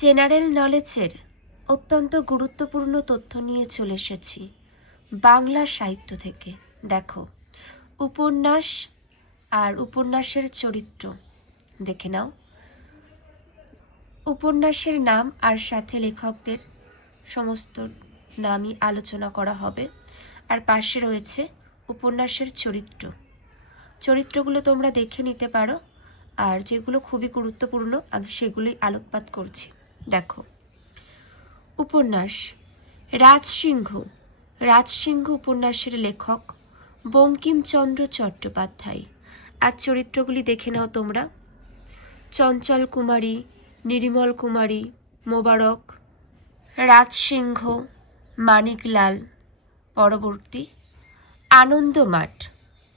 General নলেজের অত্যন্ত গুরুত্বপূর্ণ তথ্য নিয়ে চলে এসেছি বাংলা সাহিত্য থেকে। দেখো, উপন্যাস আর উপন্যাসের চরিত্র দেখে নাও। উপন্যাসের নাম আর সাথে লেখকদের সমস্ত নামই আলোচনা করা হবে। আর পাশে রয়েছে উপন্যাসের চরিত্রগুলো তোমরা দেখে নিতে পারো, আর যেগুলো খুবই গুরুত্বপূর্ণ আমি সেগুলোই আলোকপাত করছি। দেখো, উপন্যাস রাজসিংহ উপন্যাসের লেখক বঙ্কিমচন্দ্র চট্টোপাধ্যায়। আর চরিত্রগুলি দেখে নাও তোমরা। চঞ্চল কুমারী, নিরিমল কুমারী, মোবারক, রাজসিংহ, মানিকলাল। পরবর্তী আনন্দমাঠ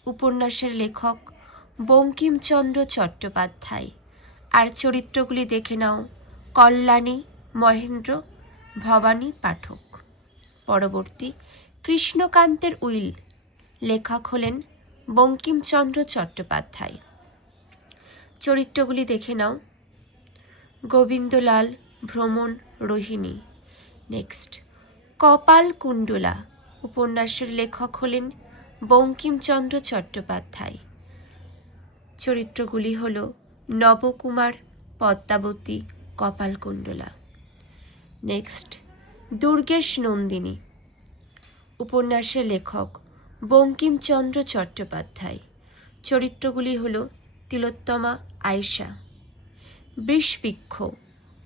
উপন্যাসের লেখক বঙ্কিমচন্দ্র চট্টোপাধ্যায়। আর চরিত্রগুলি দেখে নাও। কল্যাণী, মহেন্দ্র, ভবানী পাঠক। পরবর্তী কৃষ্ণকান্তের উইল লেখক হলেন বঙ্কিমচন্দ্র চট্টোপাধ্যায়। চরিত্রগুলি দেখে নাও। গোবিন্দলাল, ভ্রমণ, রোহিণী। নেক্সট কপালকুণ্ডলা উপন্যাসের লেখক হলেন বঙ্কিমচন্দ্র চট্টোপাধ্যায়। চরিত্রগুলি হল নবকুমার, পদ্মাবতী, কপালকুণ্ডলা। নেক্সট দুর্গেশ নন্দিনী উপন্যাসের লেখক বঙ্কিমচন্দ্র চট্টোপাধ্যায়। চরিত্রগুলি হল তিলোত্তমা, আয়েশা। বিষবৃক্ষ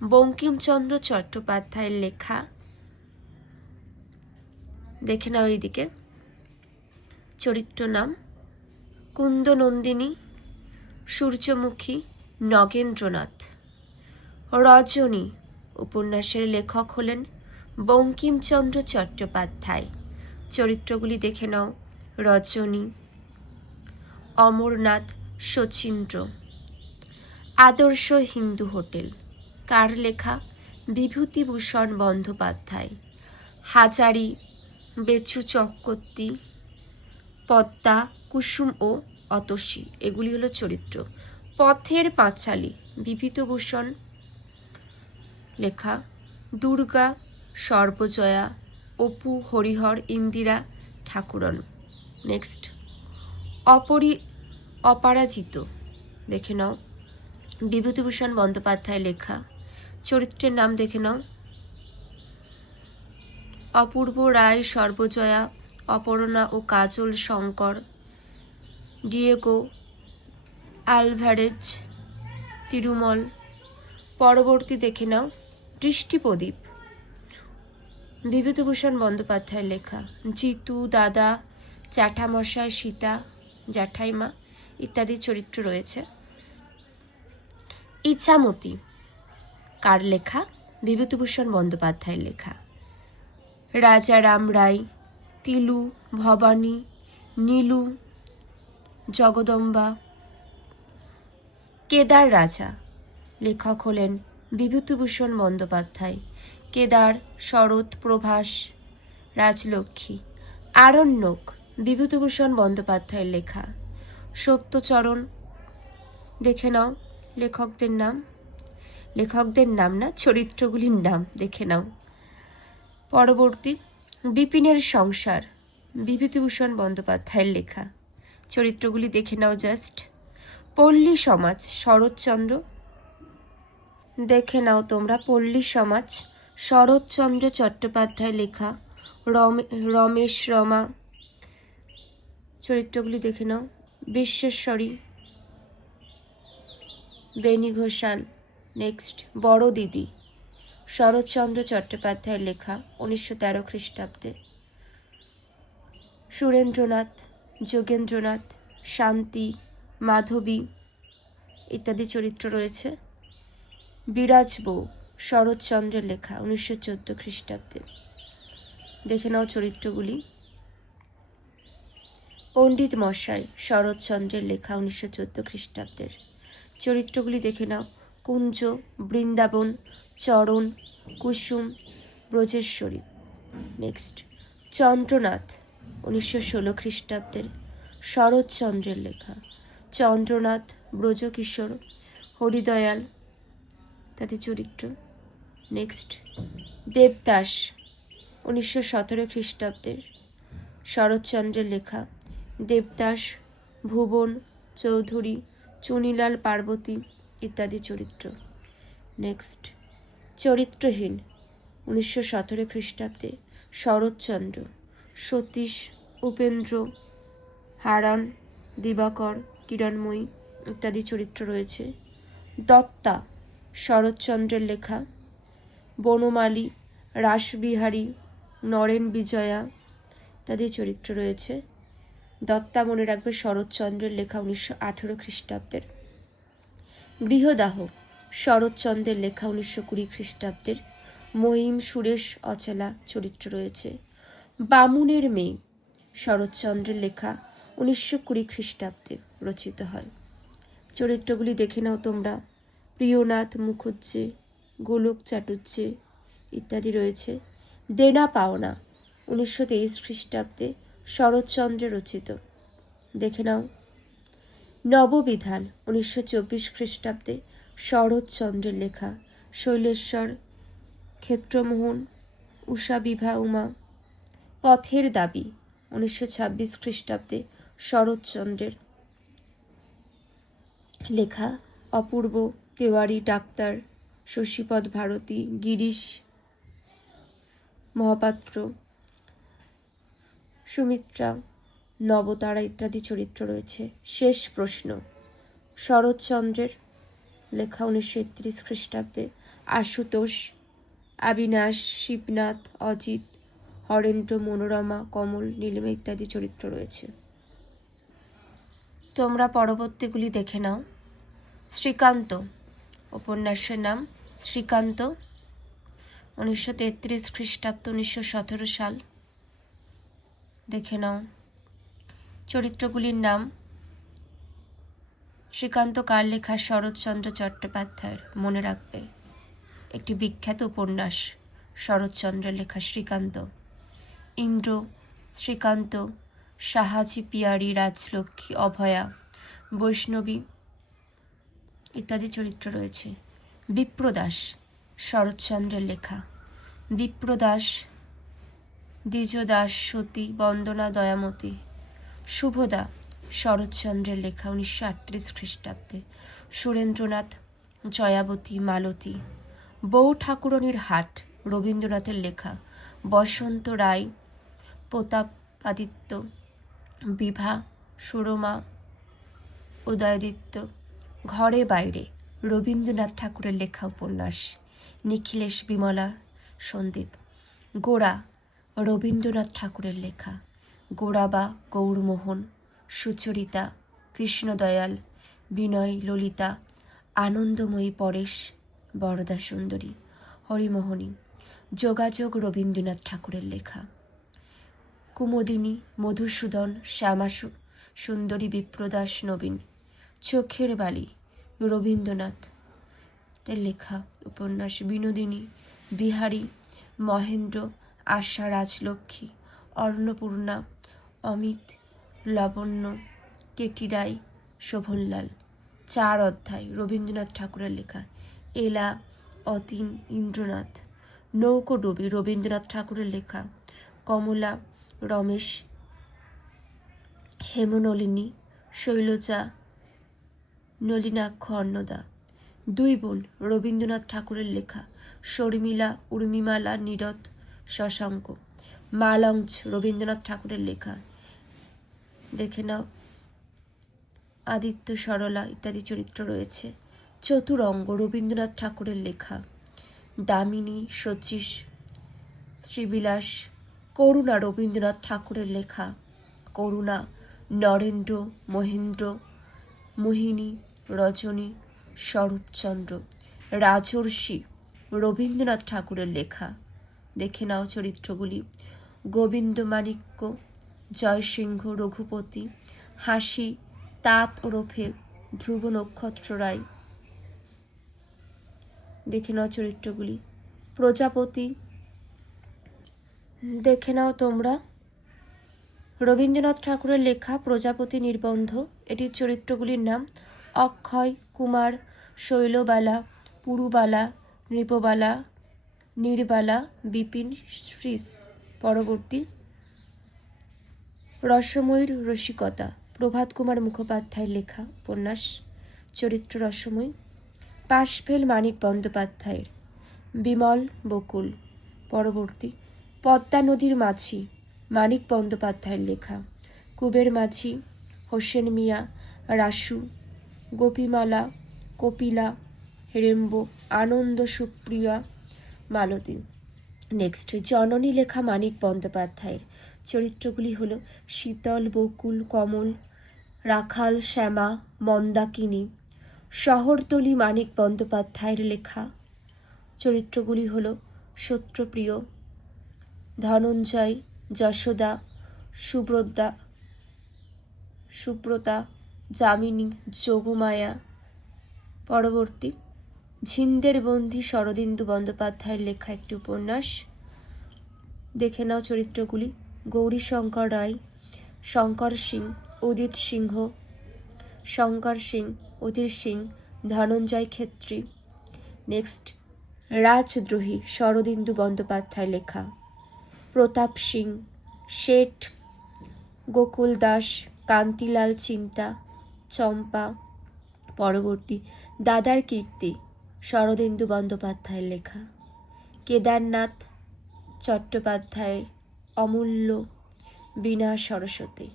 বঙ্কিমচন্দ্র চট্টোপাধ্যায়ের লেখা। দেখে নাও এইদিকে। চরিত্র নাম কুন্দনন্দিনী, সূর্যমুখী, নগেন্দ্রনাথ। রজনী উপন্যাসের লেখক হলেন বঙ্কিমচন্দ্র চট্টোপাধ্যায়। চরিত্রগুলি দেখে নাও। রজনী, অমরনাথ, শচীন্দ্র। আদর্শ হিন্দু হোটেল কার লেখা? বিভূতিভূষণ বন্দ্যোপাধ্যায়। হাজারি, বেচু চক্রবর্তী, পদ্মা, কুসুম ও অতসী। এগুলি হলো চরিত্র। পথের পাঁচালী বিভূতিভূষণ লেখা। দুর্গা, সর্বজয়া, অপু, হরিহর, ইন্দিরা, ঠাকুরন। নেক্সট অপরাজিত দেখে নাও। বিভূতিভূষণ বন্দ্যোপাধ্যায় লেখা। চরিত্রের নাম দেখে নাও। অপূর্ব রায়, সর্বজয়া, অপর্ণা ও কাজল, শঙ্কর, ডিয়েগো আলভারেজ, তিরুমল। পরবর্তী দেখে নাও। দৃষ্টিপ্রদীপ বিভূতিভূষণ বন্দ্যোপাধ্যায়ের লেখা। জিতু, দাদা, জ্যাঠামশাই, সীতা, জ্যাঠাইমা ইত্যাদি চরিত্র রয়েছে। ইচ্ছামতি কার লেখা? বিভূতিভূষণ বন্দ্যোপাধ্যায়ের লেখা। রাজা রাম রায়, তিলু, ভবানী, নীলু, জগদম্বা। কেদার রাজা লেখক হলেন বিভূতিভূষণ বন্দ্যোপাধ্যায়। কেদার, শরৎ, প্রভাস, রাজলক্ষ্মী। আরণ্যক বিভূতিভূষণ বন্দ্যোপাধ্যায়ের লেখা। সত্যচরণ দেখে নাও। লেখকদের নাম না, চরিত্রগুলির নাম দেখে নাও। পরবর্তী বিপিনের সংসার বিভূতিভূষণ বন্দ্যোপাধ্যায়ের লেখা। চরিত্রগুলি দেখে নাও জাস্ট। পল্লী সমাজ শরৎচন্দ্র দেখে নাও তোমরা। পল্লী সমাজ শরৎচন্দ্র চট্টোপাধ্যায়ের লেখা। রমেশ, রমা। চরিত্রগুলি দেখে নাও। বিশ্বেশ্বরী, বেণী ঘোষাল। নেক্সট বড় দিদি শরৎচন্দ্র চট্টোপাধ্যায়ের লেখা, 1913 খ্রিস্টাব্দে। সুরেন্দ্রনাথ, যোগেন্দ্রনাথ, শান্তি, মাধবী ইত্যাদি চরিত্র রয়েছে। বিরাজ বউ শরৎচন্দ্রের লেখা, 1914 খ্রিস্টাব্দে। দেখে নাও চরিত্রগুলি। পণ্ডিত মশাই শরৎচন্দ্রের লেখা, 1914 খ্রিস্টাব্দের। চরিত্রগুলি দেখে নাও। কুঞ্জ, বৃন্দাবন, চরণ, কুসুম, ব্রজেশ্বরী। নেক্সট চন্দ্রনাথ, 1916 খ্রিস্টাব্দের, শরৎচন্দ্রের লেখা। চন্দ্রনাথ, ব্রজকিশোর, হরিদয়াল ইত্যাদি চরিত্র। নেক্সট দেবদাস 1917 খ্রিস্টাব্দের শরৎচন্দ্রের লেখা। দেবদাস ভুবন চৌধুরী, চুনিলাল পার্বতী ইত্যাদি চরিত্র। নেক্সট চরিত্রহীন 1917 খ্রিস্টাব্দে শরৎচন্দ্র, সতীশ, উপেন্দ্র, হারান, দিবাকর, কিরণময়ী ইত্যাদি চরিত্র রয়েছে। দত্তা শরৎচন্দ্রের লেখা। বনমালী, রাসবিহারী, নরেন বিজয়া ইত্যাদি চরিত্র রয়েছে। দত্তা মনে রাখবে শরৎচন্দ্রের লেখা 1918 খ্রিস্টাব্দের। গৃহদাহ শরৎচন্দ্রের লেখা 1920 খ্রিস্টাব্দের। মহিম, সুরেশ, অচলা চরিত্র রয়েছে। বামুনের মেয়ে শরৎচন্দ্রের লেখা 1920 খ্রিস্টাব্দে রচিত হয়। চরিত্রগুলি দেখে নাও তোমরা। প্রিয়নাথ মুখুজ্জে, গোলক চাটুর্যে ইত্যাদি রয়েছে। দেনা পাওনা 1923 খ্রিস্টাব্দে শরৎচন্দ্রে রচিত, দেখে নাও। নববিধান 1924 খ্রিস্টাব্দে শরৎচন্দ্রের লেখা। শৈলেশ্বর, ক্ষেত্রমোহন, উষা বিভা উমা। পথের দাবি 1926 খ্রিস্টাব্দে শরৎচন্দ্রের লেখা। অপূর্ব, তেওয়ারি, ডাক্তার, শশীপদ ভারতী, গিরিশ মহাপাত্র, সুমিত্রা, নবতারা ইত্যাদি চরিত্র রয়েছে। শেষ প্রশ্ন শরৎচন্দ্রের লেখা 1931 খ্রিস্টাব্দে। আশুতোষ, অবিনাশ, শিবনাথ, অজিত, হরেন্দ্র, মনোরমা, কমল, নীলিমা ইত্যাদি চরিত্র রয়েছে। তোমরা পরবর্তীগুলি দেখে নাও। শ্রীকান্ত উপন্যাসের নাম শ্রীকান্ত, 1933 খ্রিস্টাব্দ, 1917 সাল, দেখে নাও। চরিত্রগুলির নাম। শ্রীকান্ত কার লেখা? শরৎচন্দ্র চট্টোপাধ্যায়ের, মনে রাখবে। একটি বিখ্যাত উপন্যাস শরৎচন্দ্রের লেখা শ্রীকান্ত। ইন্দ্র, শ্রীকান্ত, সাহাজি পিয়ারি, রাজলক্ষ্মী, অভয়া, বৈষ্ণবী ইত্যাদি চরিত্র রয়েছে। বিপ্রদাস শরৎচন্দ্রের লেখা। বিপ্রদাস, দ্বিজদাস, সতী, বন্দনা, দয়ামতী। শুভদা শরৎচন্দ্রের লেখা, 1938 খ্রিস্টাব্দে। সুরেন্দ্রনাথ, জয়াবতী, মালতী। বউ ঠাকুরনীর হাট রবীন্দ্রনাথের লেখা। বসন্ত রায়, প্রতাপাদিত্য, বিভা, সুরমা, উদয়াদিত্য। ঘরে বাইরে রবীন্দ্রনাথ ঠাকুরের লেখা উপন্যাস। নিখিলেশ, বিমলা, সন্দীপ। গোরা রবীন্দ্রনাথ ঠাকুরের লেখা। গোরাবা, গৌরমোহন, সুচরিতা, কৃষ্ণদয়াল, বিনয়, ললিতা, আনন্দময়ী, পরেশ, বরদা সুন্দরী, হরিমোহিনী। যোগাযোগ রবীন্দ্রনাথ ঠাকুরের লেখা। কুমুদিনী, মধুসূদন, শ্যামা সুন্দরী, বিপ্রদাস, নবীন। চোখের বালি রবীন্দ্রনাথ লেখা উপন্যাস। বিনোদিনী, বিহারী, মহেন্দ্র, আশা, রাজলক্ষ্মী, অন্নপূর্ণা, অমিত, লাবণ্য, কেটি রায়, শোভনলাল। 4 অধ্যায় রবীন্দ্রনাথ ঠাকুরের লেখা। এলা, অতীন, ইন্দ্রনাথ। নৌকোডুবি রবীন্দ্রনাথ ঠাকুরের লেখা। কমলা, রমেশ, হেমনলিনী, শৈলজা, নলিনাক্ষ, অন্নদা। 2 বোন রবীন্দ্রনাথ ঠাকুরের লেখা। শর্মিলা, উর্মিমালা, নীরদ, শশাঙ্ক। মালঞ্চ রবীন্দ্রনাথ ঠাকুরের লেখা, দেখে নাও। আদিত্য, সরলা ইত্যাদি চরিত্র রয়েছে। চতুরঙ্গ রবীন্দ্রনাথ ঠাকুরের লেখা। দামিনী, শচীশ, শ্রীবিলাস। করুণা রবীন্দ্রনাথ ঠাকুরের লেখা। করুণা, নরেন্দ্র, মহেন্দ্র, মোহিনী, রজনী, স্বরূপচন্দ্র। রাজর্ষি রবীন্দ্রনাথ ঠাকুরের লেখা, দেখে নাও চরিত্রগুলি। গোবিন্দমাণিক্য, জয়সিংহ, রঘুপতি। হাসি, তাঁত ওরফে ধ্রুব নক্ষত্র রায়, দেখে নাও চরিত্রগুলি। প্রজাপতি, দেখে নাও তোমরা। রবীন্দ্রনাথ ঠাকুরের লেখা প্রজাপতি নির্বন্ধ, এটির চরিত্রগুলির নাম। অক্ষয় কুমার, শৈলবালা, পুরুবালা, নৃপবালা, নীরবালা বিপিন শ্রীস। পরবর্তী রসময়ীর রসিকতা, প্রভাত কুমার মুখোপাধ্যায়ের লেখা উপন্যাস, চরিত্র রসময়ী। পাশফেল মানিক বন্দ্যোপাধ্যায়ের বিমল বকুল। পরবর্তী পদ্মা নদীর মাঝি, মানিক বন্দ্যোপাধ্যায়ের লেখা, কুবের মাঝি, হোসেন মিয়া, রাসু, গোপীমালা, কপিলা, হেরেম্বো, আনন্দ সুপ্রিয়া, মালতী। নেক্সট জননী লেখা মানিক বন্দ্যোপাধ্যায়ের। চরিত্রগুলি হল শীতল, বকুল, কমল, রাখাল, শ্যামা, মন্দাকিনী। শহরতলি মানিক বন্দ্যোপাধ্যায়ের লেখা। চরিত্রগুলি হল সত্যপ্রিয়, ধনঞ্জয়, যশোদা, সুব্রতা, যামিনী, যোগমায়া। পরবর্তী ঝিন্দের বন্দী শরদিন্দু বন্দ্যোপাধ্যায়ের লেখা একটি উপন্যাস। দেখে নাও চরিত্রগুলি। গৌরীশঙ্কর রায়, শঙ্কর সিং, উদিত সিংহ, শঙ্কর সিং, উদিত সিং, ধনঞ্জয় খেত্রী। নেক্সট রাজদ্রোহী শরদিন্দু বন্দ্যোপাধ্যায়ের লেখা, প্রতাপ সিং, শেঠ, গোকুল দাস, কান্তিলাল চিন্তা, চম্পা। পরবর্তী দাদার কীর্তি শরদিন্দু বন্দ্যোপাধ্যায়ের লেখা, কেদারনাথ চট্টোপাধ্যায়ের অমূল্য, বীণা সরস্বতী।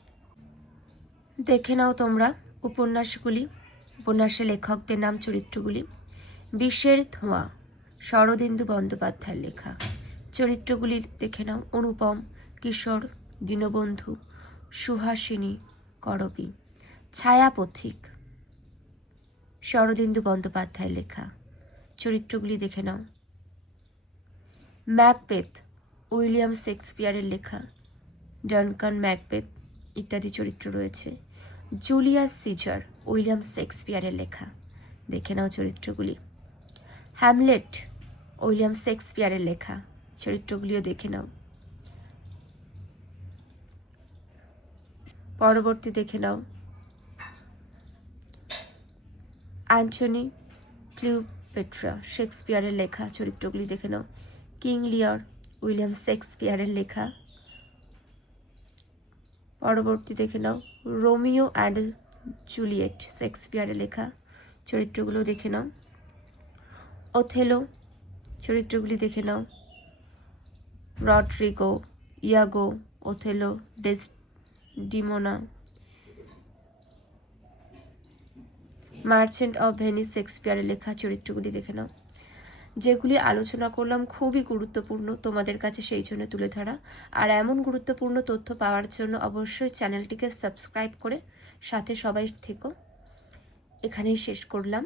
দেখে নাও তোমরা উপন্যাসগুলি, উপন্যাসের লেখকদের নাম, চরিত্রগুলি। বিষের ধোঁয়া শরদিন্দু বন্দ্যোপাধ্যায়ের লেখা। চরিত্রগুলি দেখে নাও। অনুপম, কিশোর, দীনবন্ধু, সুহাসিনী, করবী। ছায়াপথিক শরদিন্দু বন্দ্যোপাধ্যায়ের লেখা। চরিত্রগুলি দেখে নাও। ম্যাকবেথ উইলিয়াম শেক্সপিয়ারের লেখা, ডানকান, ম্যাকবেথ ইত্যাদি চরিত্র রয়েছে। জুলিয়াস সিজার উইলিয়াম শেক্সপিয়ারের লেখা। দেখে নাও চরিত্রগুলি। হ্যামলেট উইলিয়াম শেক্সপিয়ারের লেখা। চরিত্রগুলিও দেখে নাও। পরবর্তী দেখে নাও অ্যান্টনি ক্লিওপেট্রা শেক্সপিয়ারের লেখা। চরিত্রগুলি দেখে নাও। কিং লিয়ার উইলিয়াম শেক্সপিয়ারের লেখা। পরবর্তী দেখে নাও রোমিও অ্যান্ড জুলিয়েট শেক্সপিয়ারের লেখা। চরিত্রগুলো দেখে নাও। ওথেলো চরিত্রগুলি দেখে নাও। Roderigo, Iago, Othello, Desdemona. Merchant of Venice শেক্সপিয়ারের লেখা। চরিত্রগুলি দেখে নাও। যেগুলি আলোচনা করলাম খুবই গুরুত্বপূর্ণ তোমাদের কাছে, সেই জন্য তুলে ধরা। আর এমন গুরুত্বপূর্ণ তথ্য পাওয়ার জন্য অবশ্যই চ্যানেলটিকে সাবস্ক্রাইব করে সাথে সবাই থেকো। এখানেই শেষ করলাম।